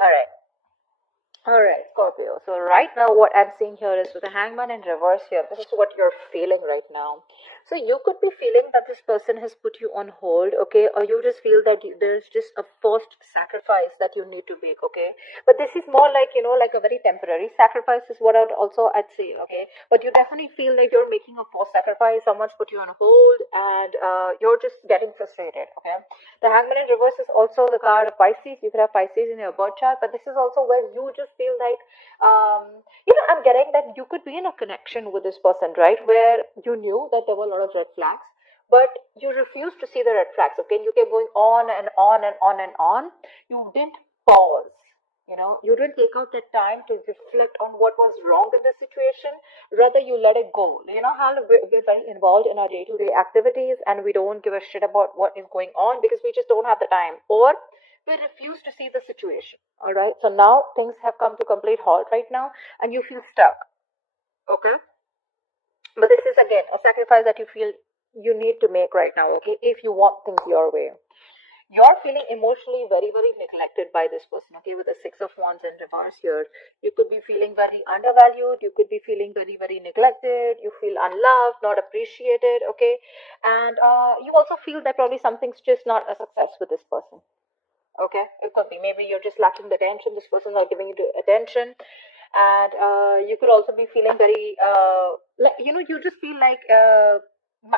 All right. All right, Scorpio. So right now, what I'm seeing here is with the hangman in reverse here. This is what you're feeling right now. So you could be feeling that this person has put you on hold, okay, or you just feel that there's just a forced sacrifice that you need to make, okay. But this is more like like a very temporary sacrifice is what I'd say, okay. But you definitely feel like you're making a forced sacrifice. Someone's put you on hold, and you're just getting frustrated, okay. The Hangman in reverse is also the card of Pisces. You could have Pisces in your birth chart, but this is also where you just feel like, I'm getting that you could be in a connection with this person, right? Where you knew that there were a lot of red flags, but you refused to see the red flags, okay? You kept going on and on and on and on. You didn't pause. You didn't take out the time to reflect on what was wrong in the situation. Rather, you let it go. You know how we're very involved in our day-to-day activities, and we don't give a shit about what is going on because we just don't have the time, or we refuse to see the situation. All right. So now things have come to complete halt right now, and you feel stuck. Okay. But this is again a sacrifice that you feel you need to make right now. Okay, if you want things your way. You're feeling emotionally very, very neglected by this person, okay, with the Six of Wands in reverse here. You could be feeling very undervalued, you could be feeling very, very neglected, you feel unloved, not appreciated, okay, and you also feel that probably something's just not a success with this person, okay. It could be maybe you're just lacking the attention, this person's not giving you the attention, and you could also be feeling very, you just feel like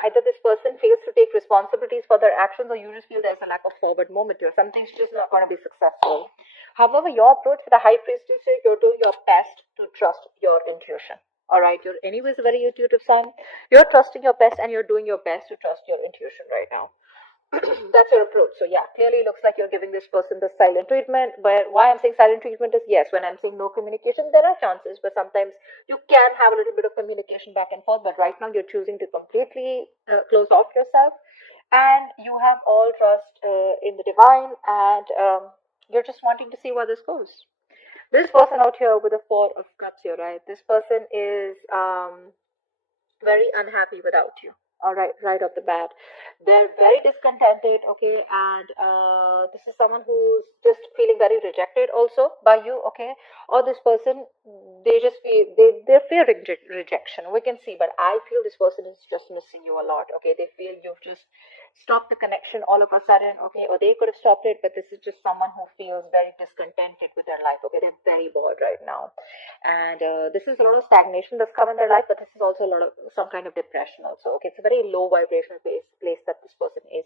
either this person fails to take responsibilities for their actions, or you just feel there's a lack of forward movement here. Something's just not going to be successful. However, your approach with the high priestess is you're doing your best to trust your intuition. All right, you're anyways a very intuitive sign. You're trusting your best, and you're doing your best to trust your intuition right now. That's your approach. So yeah, clearly looks like you're giving this person the silent treatment. But why I'm saying silent treatment is yes, when I'm saying no communication, there are chances, but sometimes you can have a little bit of communication back and forth. But right now you're choosing to completely close off yourself, and you have all trust in the divine, and you're just wanting to see where this goes. This person out here with the Four of Cups here, right? This person is very unhappy without you. All right, right off the bat, they're very discontented. Okay, and this is someone who's just feeling very rejected also by you. Okay, or this person, they just feel they're fearing rejection. We can see, but I feel this person is just missing you a lot. Okay, they feel you've just stopped the connection all of a sudden. Okay, or they could have stopped it, but this is just someone who feels very discontented with their life. Okay, they're very bored right now, and this is a lot of stagnation that's come in their life, but this is also a lot of some kind of depression also. Okay, it's a very low vibrational place that this person is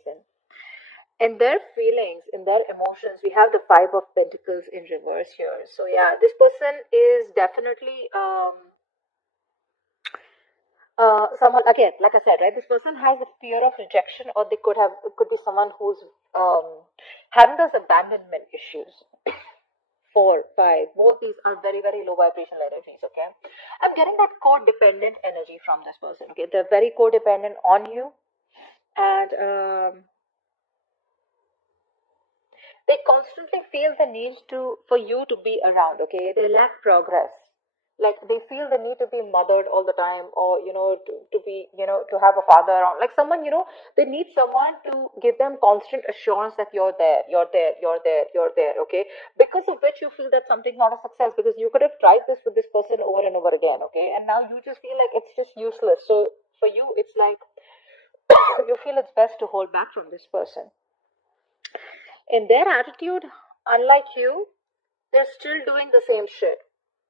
in their feelings, in their emotions. We have the Five of Pentacles in reverse here. So yeah, this person is definitely someone, again, like I said, right, this person has a fear of rejection, or they could have, it could be someone who's having those abandonment issues. Four, five, both these are very, very low vibrational energies. Okay, I'm getting that codependent energy from this person. Okay, they're very codependent on you, and they constantly feel the need to for you to be around. Okay, they lack progress. Like they feel the need to be mothered all the time, or to be, to have a father around, like someone, they need someone to give them constant assurance that you're there, you're there, you're there, you're there. Okay, because of which you feel that something's not a success, because you could have tried this with this person over and over again. Okay, and now you just feel like it's just useless. So for you, it's like you feel it's best to hold back from this person. In their attitude, unlike you, they're still doing the same shit.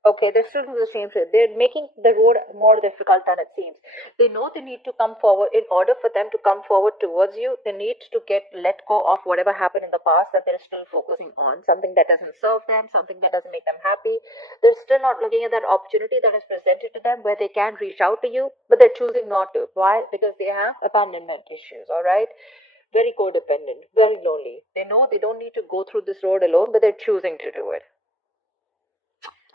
Okay, they're still doing the same shit. They're making the road more difficult than it seems. They know they need to come forward. In order for them to come forward towards you, they need to get let go of whatever happened in the past that they're still focusing on. Something that doesn't serve them, something that doesn't make them happy. They're still not looking at that opportunity that is presented to them where they can reach out to you, but they're choosing not to. Why? Because they have abandonment issues, all right? Very codependent, very lonely. They know they don't need to go through this road alone, but they're choosing to do it.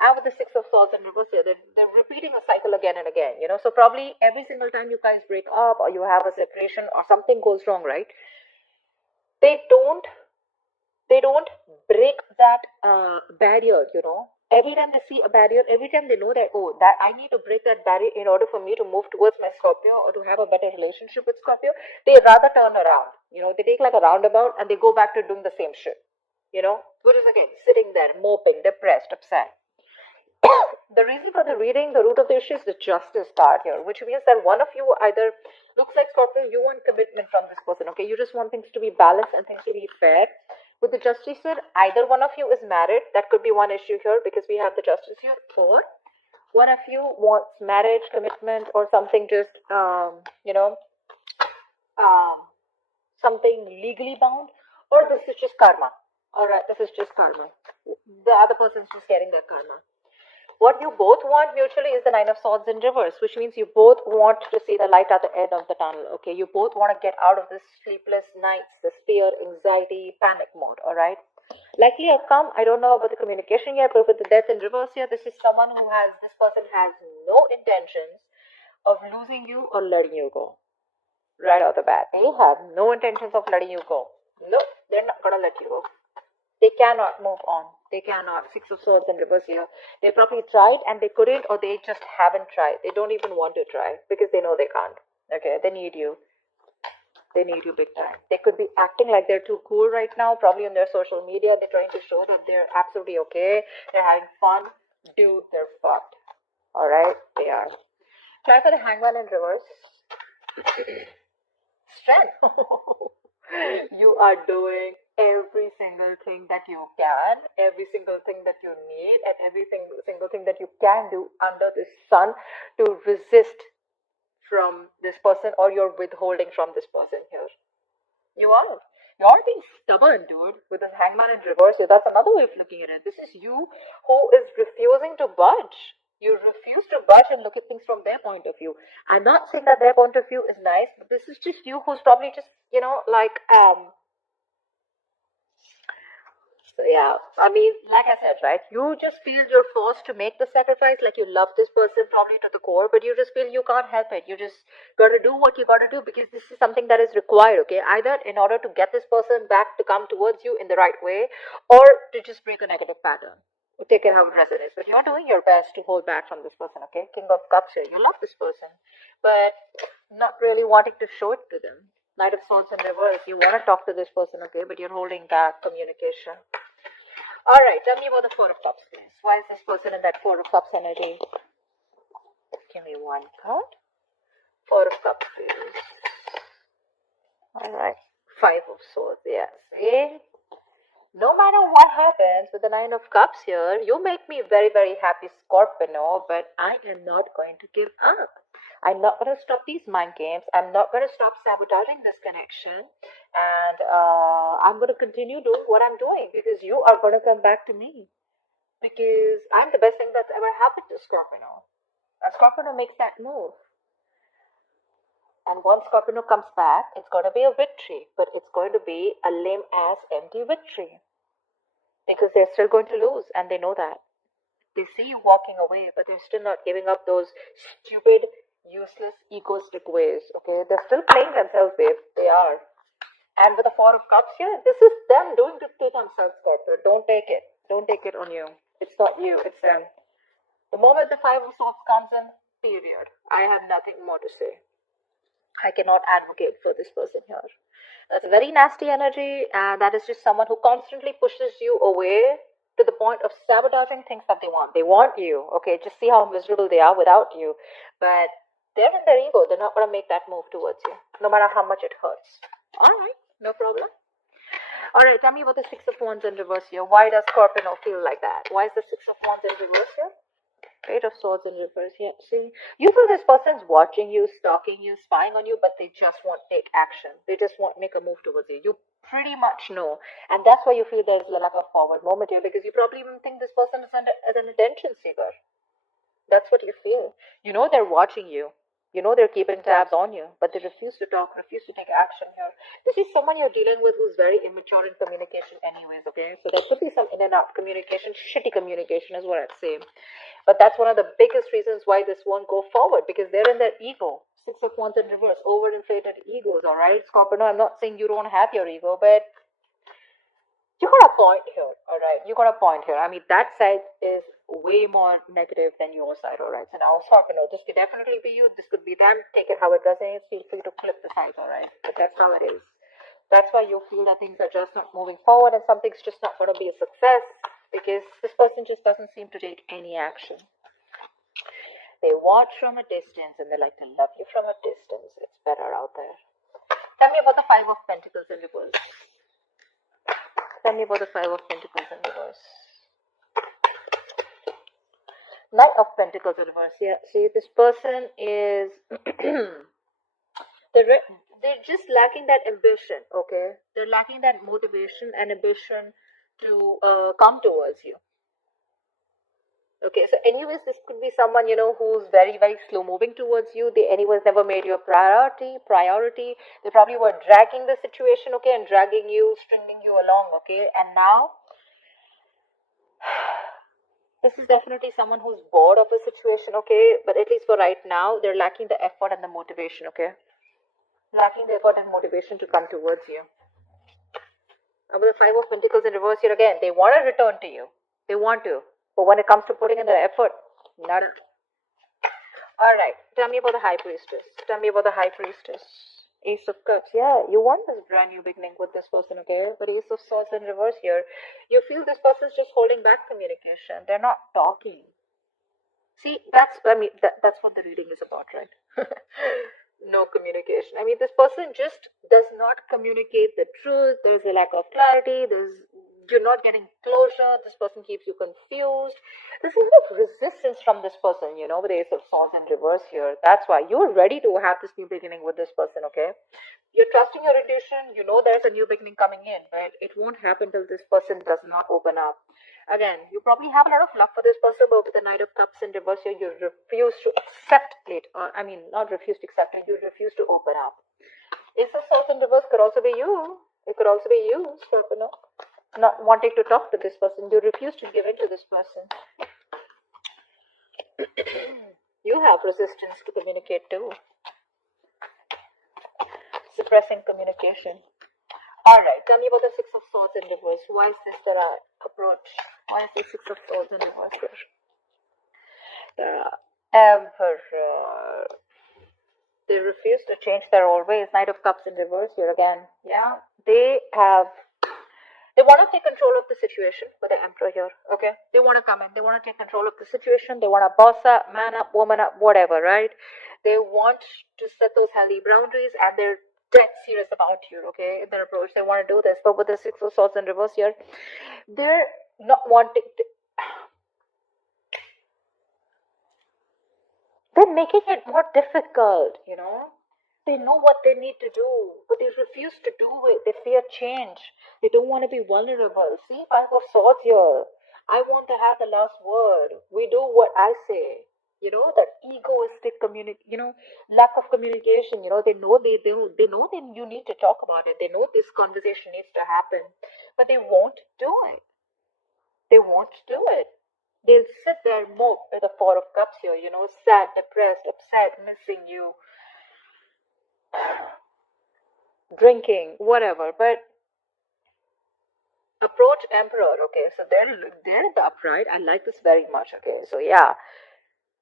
And with the Six of Swords in reverse here, they're repeating a cycle again and again. So probably every single time you guys break up, or you have a separation, or something goes wrong, right? They don't they don't break that barrier. Every time they see a barrier, every time they know that, oh, that I need to break that barrier in order for me to move towards my Scorpio, or to have a better relationship with Scorpio, they rather turn around. They take like a roundabout, and they go back to doing the same shit. which is again sitting there, moping, depressed, upset. The reason for the reading, the root of the issue is the justice card here, which means that one of you either looks like Scorpio, you want commitment from this person, okay? You just want things to be balanced and things to be fair. With the justice here, either one of you is married. That could be one issue here because we have the justice here, or one of you wants marriage, commitment, or something just, um, something legally bound, or this is just karma. All right, this is just karma. The other person's just getting their karma. What you both want mutually is the Nine of Swords in reverse, which means you both want to see the light at the end of the tunnel. Okay, you both want to get out of this sleepless nights, this fear, anxiety, panic mode. All right. Likely outcome, I don't know about the communication yet, but with the death in reverse here, this is someone this person has no intentions of losing you or letting you go. Right off the bat, they have no intentions of letting you go. No, they're not gonna let you go. They cannot move on. They cannot. Six of Swords in reverse here. They probably tried and they couldn't, or they just haven't tried. They don't even want to try because they know they can't. Okay, they need you. They need you big time. They could be acting like they're too cool right now, probably on their social media. They're trying to show that they're absolutely okay. They're having fun. Dude, they're fucked. Alright? They are. Try for the Hangman in reverse. Strength. You are doing every single thing that you can, every single thing that you need, and every single thing that you can do under the sun to resist from this person, or you're withholding from this person here. You are. You're being stubborn, dude, with this Hangman in reverse. That's another way of looking at it. This is you who is refusing to budge. You refuse to budge and look at things from their point of view. I'm not saying that their point of view is nice, but this is just you who's probably just, so yeah, I mean, like I said, right, you just feel you're forced to make the sacrifice, like you love this person probably to the core, but you just feel you can't help it. You just gotta do what you gotta do because this is something that is required, okay? Either in order to get this person back to come towards you in the right way, or to just break a negative pattern. Take it how it resonates. But you're doing your best to hold back from this person, okay? King of Cups here. You love this person, but not really wanting to show it to them. Knight of Swords in reverse. You want to talk to this person, okay? But you're holding back communication. Alright, tell me about the Four of Cups, please. Why is this person in that Four of Cups energy? Give me one card. Four of Cups, please. Alright. Five of Swords, yes. See? No matter what happens with the Nine of Cups here, you make me very, very happy, Scorpio, but I am not going to give up. I'm not going to stop these mind games. I'm not going to stop sabotaging this connection. And I'm going to continue doing what I'm doing because you are going to come back to me. Because I'm the best thing that's ever happened to Scorpio. And Scorpio makes that move. And once Scorpio comes back, it's going to be a victory. But it's going to be a lame ass empty victory. Because they're still going to lose and they know that. They see you walking away, but they're still not giving up those stupid, useless, egoistic ways. Okay, they're still playing themselves, babe. They are. And with the Four of Cups here, this is them doing it to themselves, Scorpio. Don't take it. Don't take it on you. It's not you, it's them. The moment the Five of Swords comes in, period. I have nothing more to say. I cannot advocate for this person here. That's a very nasty energy, and that is just someone who constantly pushes you away to the point of sabotaging things that they want. They want you, okay? Just see how miserable they are without you. But they're in their ego. They're not going to make that move towards you, no matter how much it hurts. All right, no problem. All right, tell me about the Six of Wands in reverse here. Why does Scorpio feel like that? Why is the Six of Wands in reverse here? Eight of Swords in reverse. Yeah, see, you feel this person's watching you, stalking you, spying on you, but they just won't take action. They just won't make a move towards you. You pretty much know, and that's why you feel there's a lack of forward moment here, because you probably even think this person is as an attention seeker. That's what you feel. You know they're watching you. You know they're keeping tabs on you, but they refuse to talk, refuse to take action here. This is someone you're dealing with who's very immature in communication anyways, okay? So there could be some in and out communication, shitty communication is what I'd say. But that's one of the biggest reasons why this won't go forward, because they're in their ego. Six of Wands in reverse, overinflated egos, alright? Scorpio, I'm not saying you don't have your ego, but you got a point here, alright? You got a point here. I mean, that side is way more negative than your side, alright? So now, Scorpio, this could definitely be you, this could be them. Take it how it resonates. Feel free to flip the sides, alright? But that's how it is. That's why you feel that things are just not moving forward and something's just not going to be a success because this person just doesn't seem to take any action. They watch from a distance and they like to love you from a distance. It's better out there. Tell me about the Five of Pentacles in reverse. Tell me about the Five of Pentacles in reverse. Knight of Pentacles in reverse. Yeah, see, this person is they're just lacking that ambition. Okay, they're lacking that motivation and ambition to come towards you. Okay, so anyways, this could be someone, who's very, very slow moving towards you. They anyways never made you a priority. They probably were dragging the situation, okay, and dragging you, stringing you along, okay. And now, this is definitely someone who's bored of the situation, okay. But at least for right now, they're lacking the effort and the motivation, okay. Lacking the effort and motivation to come towards you. With the Five of Pentacles in reverse here again, they want to return to you. They want to. But when it comes to putting in the effort, none. Alright, tell me about the High Priestess. Tell me about the High Priestess. Ace of Cups. Yeah, you want this brand new beginning with this person, okay? But Ace of Swords in reverse here. You feel this person's just holding back communication. They're not talking. See, that's what the reading is about, right? No communication. I mean, this person just does not communicate the truth. There's a lack of clarity. You're not getting closure. This person keeps you confused. There's a lot of resistance from this person, with the Ace of Swords in reverse here. That's why you're ready to have this new beginning with this person, okay? You're trusting your intuition. You know there's a new beginning coming in, but it won't happen till this person does not open up. Again, you probably have a lot of love for this person, but with the Knight of Cups in reverse here, you refuse to accept it. Not refuse to accept it, you refuse to open up. Ace of Swords in reverse could also be you. It could also be you, Scorpio. Not wanting to talk to this person. You refuse to give in to this person. You have resistance to communicate too. Suppressing communication. Alright, tell me about the Six of Swords in reverse. Why is this their approach? Why is the Six of Swords in reverse here? The Emperor. They refuse to change their old ways. Knight of Cups in reverse here again. Yeah, they want to take control of the situation with the Emperor here, okay? They want to come in. They want to take control of the situation. They want to boss up, man up, woman up, whatever, right? They want to set those healthy boundaries and they're dead serious about you, okay? In their approach, they want to do this. But with the Six of Swords in reverse here, they're not wanting to... They're making it more difficult, They know what they need to do, but they refuse to do it. They fear change. They don't want to be vulnerable. See, Five of Swords here. I want to have the last word. We do what I say. That egoistic lack of communication. They know you need to talk about it. They know this conversation needs to happen, but they won't do it. They won't do it. They'll sit there and mope with the Four of Cups here. Sad, depressed, upset, missing you. Drinking, whatever, but approach Emperor, okay, so they're in the upright. I like this very much, okay, so yeah,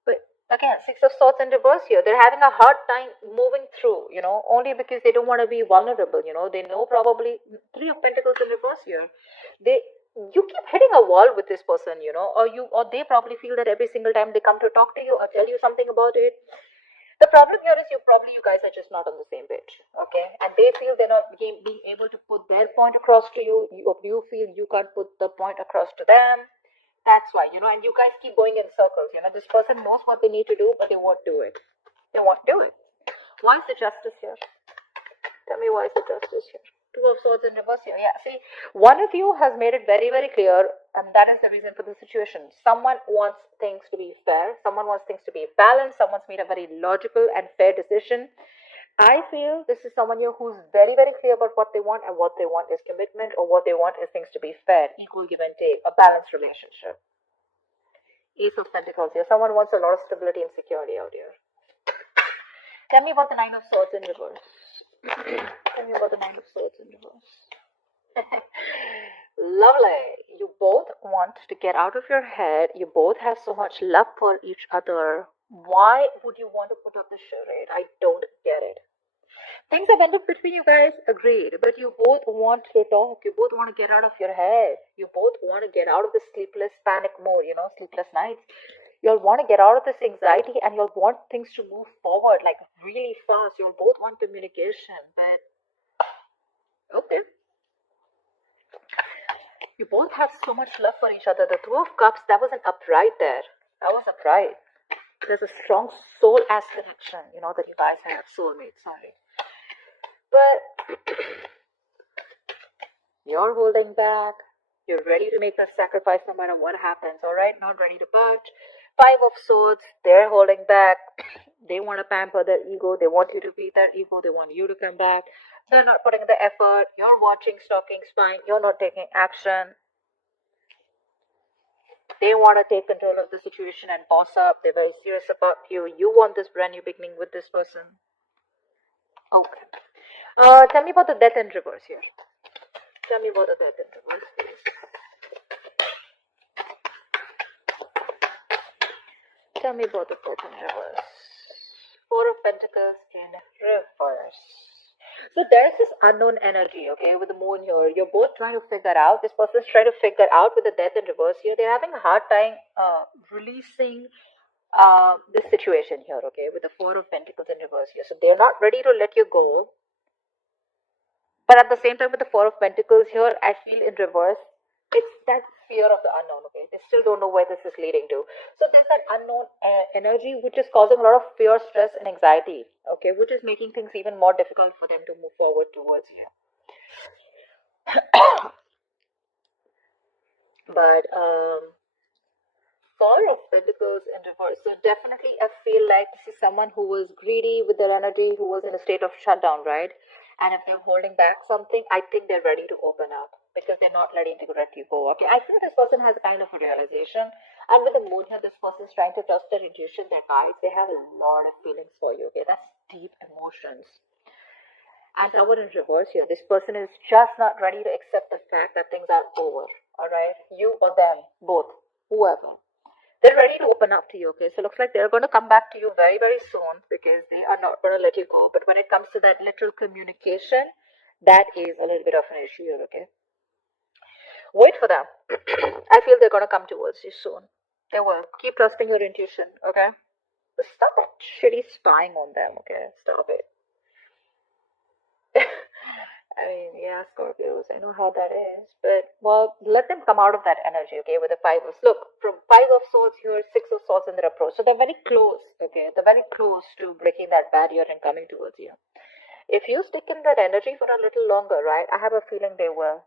but again, Six of Swords in reverse here, they're having a hard time moving through, only because they don't want to be vulnerable, they know probably Three of Pentacles in reverse here, you keep hitting a wall with this person, or they probably feel that every single time they come to talk to you or tell you something about it. The problem here is you guys are just not on the same page, okay? And they feel they're not being able to put their point across to you. You feel you can't put the point across to them. That's why, and you guys keep going in circles. This person knows what they need to do, but they won't do it. They won't do it. Why is the Justice here? Tell me, why is the Justice here? Two of Swords in reverse here. Yeah, see, one of you has made it very, very clear, and that is the reason for the situation. Someone wants things to be fair. Someone wants things to be balanced. Someone's made a very logical and fair decision. I feel this is someone here who's very, very clear about what they want, and what they want is commitment, or what they want is things to be fair, equal give and take, a balanced relationship. Ace of Pentacles here. Someone wants a lot of stability and security out here. Tell me about the Nine of Swords in reverse. Tell me about the Nine of Swords in reverse. Lovely. You both want to get out of your head. You both have so much love for each other. Why would you want to put up this charade? I don't get it. Things have ended between you guys, agreed, but you both want to talk. You both want to get out of your head. You both want to get out of the sleepless panic mode, sleepless nights. You'll want to get out of this anxiety and you'll want things to move forward like really fast. You'll both want communication, but okay. You both have so much love for each other. The Two of Cups, that was an upright there. That was upright. There's a strong soul ass connection, that you guys have. Soulmate, sorry. But you're holding back. You're ready to make a sacrifice no matter what happens, alright? Not ready to budge. Five of Swords, they're holding back. They want to pamper their ego. They want you to beat their ego. They want you to come back. They're not putting the effort. You're watching, stalking, spying. You're not taking action. They want to take control of the situation and boss up. They're very serious about you. You want this brand new beginning with this person. Okay. Tell me about the Death in reverse here. Tell me about the Death in reverse, please. Tell me about the Death in reverse. Four of Pentacles in reverse. So there's this unknown energy, okay, with the moon here. You're both trying to figure out. This person's trying to figure out with the Death in reverse here. They're having a hard time releasing this situation here, okay, with the Four of Pentacles in reverse here. So they're not ready to let you go. But at the same time, with the Four of Pentacles here, I feel in reverse, it's that fear of the unknown, okay? They still don't know where this is leading to. So there's that unknown energy which is causing a lot of fear, stress, and anxiety, okay? Which is making things even more difficult for them to move forward towards you. But, Four of Pentacles in reverse. So definitely I feel like this is someone who was greedy with their energy, who was in a state of shutdown, right? And if they're holding back something, I think they're ready to open up because they're not ready to let you go. Okay, I feel this person has a kind of a realization. And with the moon here, this person is trying to trust their intuition, their guides. They have a lot of feelings for you. Okay, that's deep emotions. And Tower in reverse here, this person is just not ready to accept the fact that things are over. Alright, you or them, both, whoever. They're ready to open up to you, okay? So it looks like they're going to come back to you very, very soon because they are not going to let you go. But when it comes to that literal communication, that is a little bit of an issue here, okay? Wait for them. I feel they're going to come towards you soon. They will. Keep trusting your intuition, okay? Stop that shitty spying on them, okay? Stop it. I mean, yeah, Scorpios, I know how that is. But, well, let them come out of that energy, okay, with the Five of... Look, from Five of Swords here, Six of Swords in their approach. So they're very close, okay? They're very close to breaking that barrier and coming towards you. If you stick in that energy for a little longer, right, I have a feeling they will.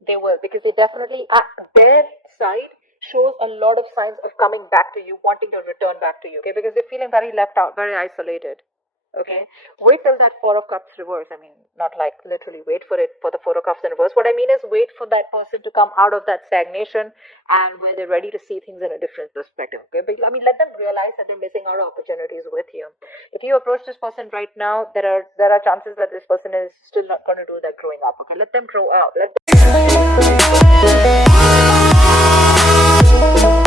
They will, because they definitely, their side shows a lot of signs of coming back to you, wanting to return back to you, okay? Because they're feeling very left out, very isolated. Okay, wait till that Four of Cups reverse. I mean, not like literally wait for it for the Four of Cups in reverse. What I mean is wait for that person to come out of that stagnation and where they're ready to see things in a different perspective. Okay, but I mean, let them realize that they're missing out on opportunities with you. If you approach this person right now, there are chances that this person is still not going to do that growing up. Okay, let them grow up. Let them